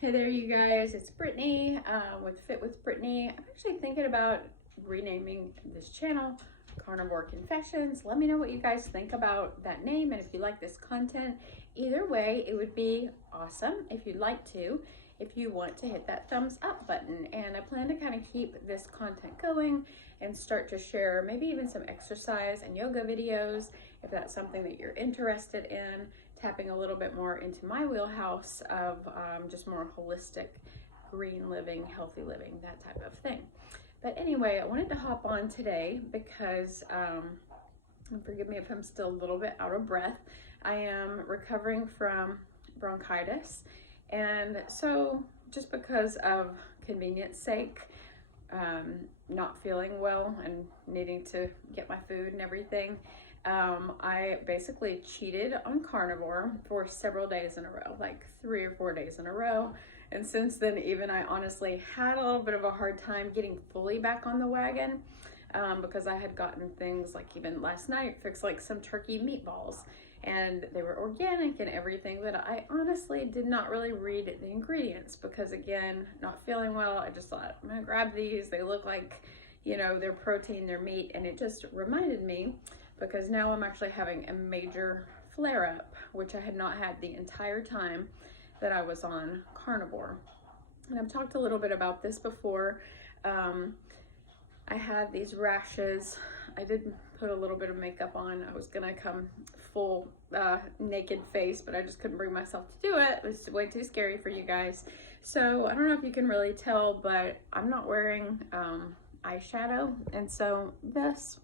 Hey there, you guys. It's Brittany with Fit with Brittany. I'm actually thinking about renaming this channel Carnivore Confessions. Let me know what you guys think about that name and if you like this content. Either way, it would be awesome if you'd like to. If you want to hit that thumbs up button, and I plan to kind of keep this content going and start to share maybe even some exercise and yoga videos if that's something that you're interested in, tapping a little bit more into my wheelhouse of just more holistic, green living, healthy living, that type of thing. But anyway, I wanted to hop on today because, and forgive me if I'm still a little bit out of breath, I am recovering from bronchitis. And so just because of convenience sake, not feeling well and needing to get my food and everything, I basically cheated on carnivore for several days in a row, like 3 or 4 days in a row. And since then, even I honestly had a little bit of a hard time getting fully back on the wagon, because I had gotten things like even last night, fixed like some turkey meatballs, and they were organic and everything, but I honestly did not really read the ingredients because, again, not feeling well. I just thought, I'm gonna grab these. They look like, you know, they're protein, they're meat. And it just reminded me, because now I'm actually having a major flare up, which I had not had the entire time that I was on carnivore. And I've talked a little bit about this before. I had these rashes. I did put a little bit of makeup on. I was gonna come full naked face, but I just couldn't bring myself to do it. It was way too scary for you guys. So I don't know if you can really tell, but I'm not wearing eyeshadow. And so this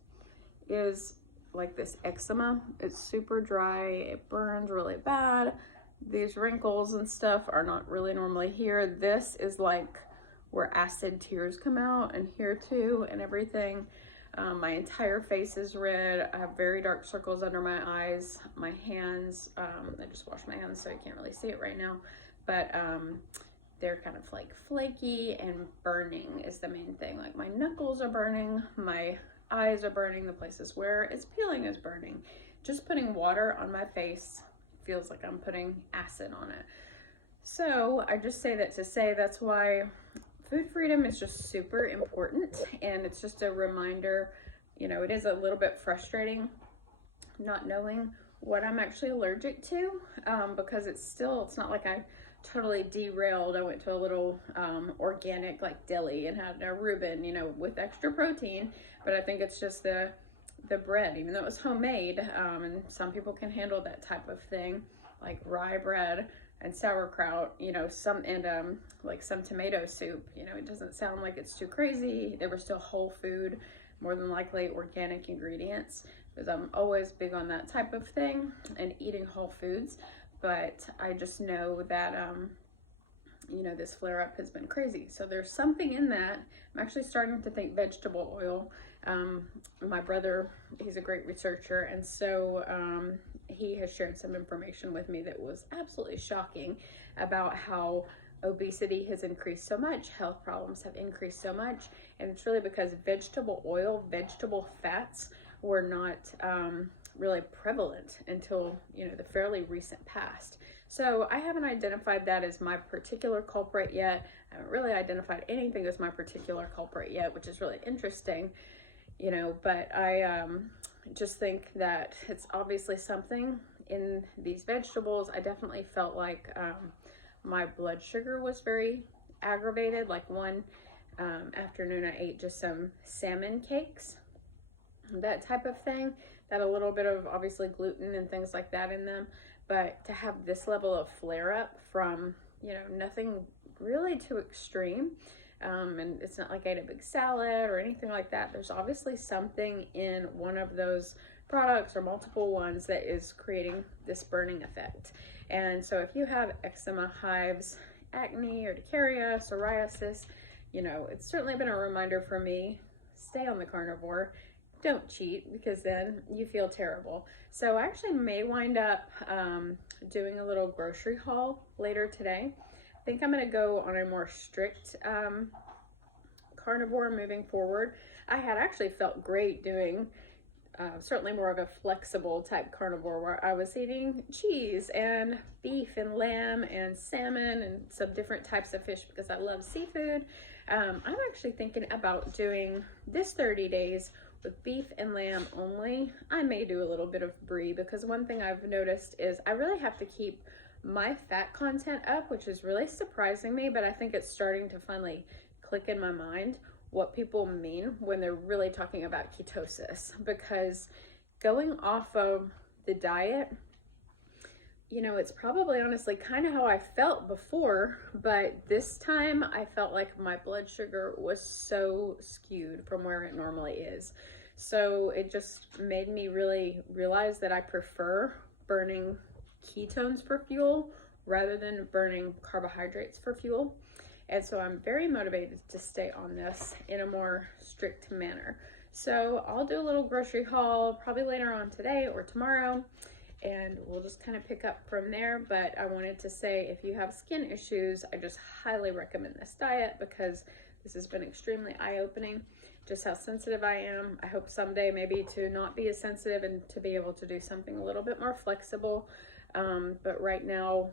is like this eczema. It's super dry. It burns really bad. These wrinkles and stuff are not really normally here. This is like where acid tears come out, and here too, and everything. My entire face is red. I have very dark circles under my eyes. My hands, I just washed my hands so you can't really see it right now, but they're kind of like flaky, and burning is the main thing. Like my knuckles are burning, my eyes are burning, the places where it's peeling is burning. Just putting water on my face feels like I'm putting acid on it. So I just say that to say that's why food freedom is just super important, and it's just a reminder. You know, it is a little bit frustrating not knowing what I'm actually allergic to, because it's not like I totally derailed. I went to a little organic like deli and had a Reuben, you know, with extra protein, but I think it's just the bread, even though it was homemade, and some people can handle that type of thing, like rye bread and sauerkraut, you know, like some tomato soup. You know, it doesn't sound like it's too crazy. They were still whole food, more than likely organic ingredients, because I'm always big on that type of thing and eating whole foods. But I just know that, you know, this flare up has been crazy. So there's something in that. I'm actually starting to think vegetable oil. My brother, he's a great researcher, and so he has shared some information with me that was absolutely shocking about how obesity has increased so much, health problems have increased so much, and it's really because vegetable oil, vegetable fats were not really prevalent until, you know, the fairly recent past. So I haven't identified that as my particular culprit yet. I haven't really identified anything as my particular culprit yet, which is really interesting, you know, but I just think that it's obviously something in these vegetables. I definitely felt like my blood sugar was very aggravated. Like one afternoon I ate just some salmon cakes, that type of thing, that a little bit of obviously gluten and things like that in them. But to have this level of flare up from, you know, nothing really too extreme, and it's not like I ate a big salad or anything like that. There's obviously something in one of those products or multiple ones that is creating this burning effect. And so if you have eczema, hives, acne, urticaria, psoriasis, you know, it's certainly been a reminder for me, stay on the carnivore. Don't cheat, because then you feel terrible. So I actually may wind up doing a little grocery haul later today. I think I'm gonna go on a more strict carnivore moving forward. I had actually felt great doing certainly more of a flexible type carnivore, where I was eating cheese and beef and lamb and salmon and some different types of fish because I love seafood. I'm actually thinking about doing this 30 days with beef and lamb only. I may do a little bit of brie, because one thing I've noticed is I really have to keep my fat content up, which is really surprising me, but I think it's starting to finally click in my mind what people mean when they're really talking about ketosis. Because going off of the diet, you know, it's probably honestly kind of how I felt before, but this time I felt like my blood sugar was so skewed from where it normally is. So it just made me really realize that I prefer burning ketones for fuel rather than burning carbohydrates for fuel. And so I'm very motivated to stay on this in a more strict manner. So I'll do a little grocery haul probably later on today or tomorrow, and we'll just kind of pick up from there. But I wanted to say, if you have skin issues, I just highly recommend this diet, because this has been extremely eye-opening, just how sensitive I am. I hope someday maybe to not be as sensitive and to be able to do something a little bit more flexible. But right now,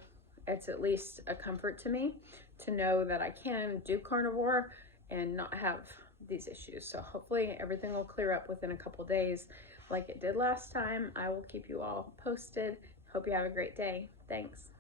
it's at least a comfort to me to know that I can do carnivore and not have these issues. So hopefully everything will clear up within a couple days like it did last time. I will keep you all posted. Hope you have a great day. Thanks.